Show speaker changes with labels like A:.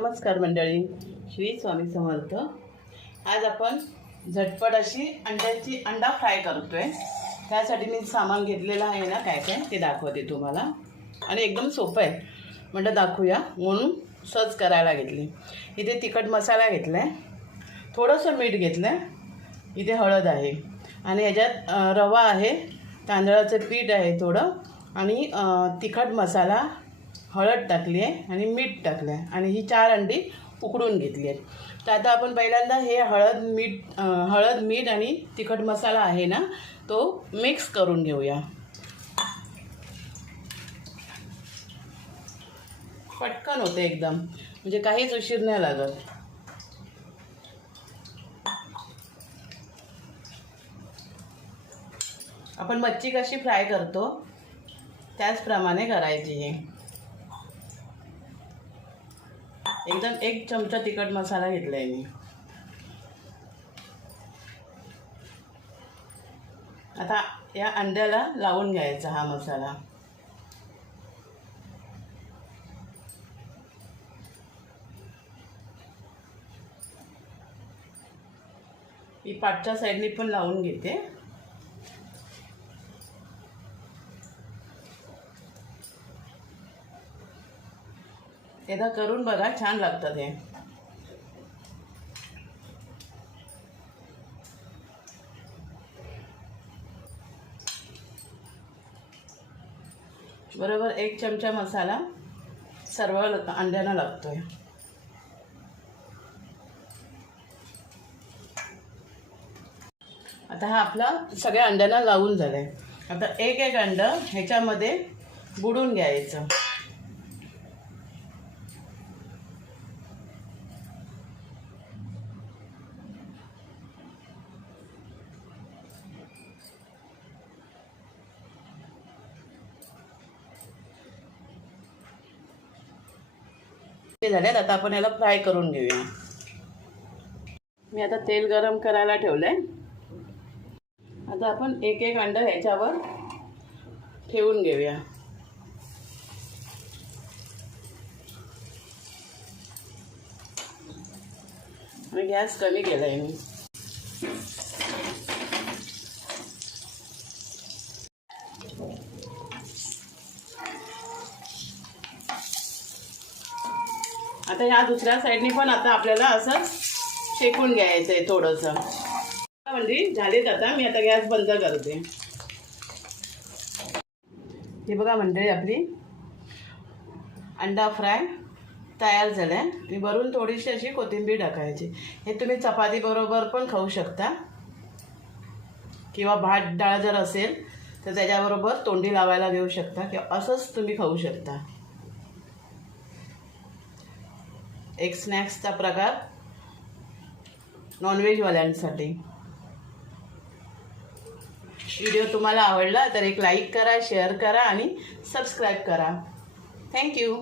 A: नमस्कार मंडळी श्री स्वामी समर्थ. आज आपण झटपट अशी अंड्याची अंडा फ्राय करतोय. त्यासाठी मी सामान घेतलेलं आहे ना काय काय ते दाखवते तुम्हाला. आणि एकदम सोपं आहे. म्हटलं दाखवूया. म्हणून सहज करायला घेतली. इथे तिखट मसाला घेतला आहे थोडंसं मीठ घेतलं आहे इथे हळद आहे. आणि ह्याच्यात रवा आहे. तांदळाचं पीठ आहे थोडं. आणि तिखट मसाला हळद टाकली आहे आणि मीठ टाकलं आहे आणि ही चार अंडी उकडून घेतली आहेत. तर आता आपण पहिल्यांदा हे हळद मीठ हळद मीठ आणि तिखट मसाला आहे ना तो मिक्स करून घेऊया. पटकन होते एकदम. म्हणजे काहीच उशीर नाही लागत. आपण मच्छी कशी फ्राय करतो त्याचप्रमाणे करायची हे. एकदम एक चमचा तिखट मसाला घेतलाय मी. आता या अंड्याला लावून घ्यायचा हा मसाला. मी पाठच्या साईडनी पण लावून घेते. एकदा करून बघा छान लागतं ते बरोबर एक चमचा मसाला सर्व अंड्यांना लागतोय. आता हा आपला सगळ्या अंड्यांना लावून झालाय. आता एक एक अंड ह्याच्यामध्ये बुडून घ्यायचं. ते झालेत आता आपण याला फ्राय करून घेऊया. मी आता तेल गरम करायला ठेवलंय. आता आपण एक एक अंड ह्याच्यावर ठेवून घेऊया. आणि गॅस कमी केलाय मी. आता ह्या दुसऱ्या साईडनी पण आता आपल्याला असं शेकून घ्यायचं आहे थोडंसं म्हणजे झालेत आता मी आता गॅस बंद करते. हे बघा म्हणजे आपली अंडा फ्राय तयार झाला आहे मी भरून थोडीशी अशी कोथिंबीर टाकायची. हे तुम्ही चपाती बरोबर पण खाऊ शकता. किंवा भात डाळ जर असेल तर त्याच्याबरोबर तोंडी लावायला घेऊ शकता. किंवा असंच तुम्ही खाऊ शकता. एक स्नॅक्सचा प्रकार नॉनव्हेजवाल्यांसाठी व्हिडिओ तुम्हाला आवडला तर एक लाईक करा शेअर करा आणि सबस्क्राईब करा. थँक्यू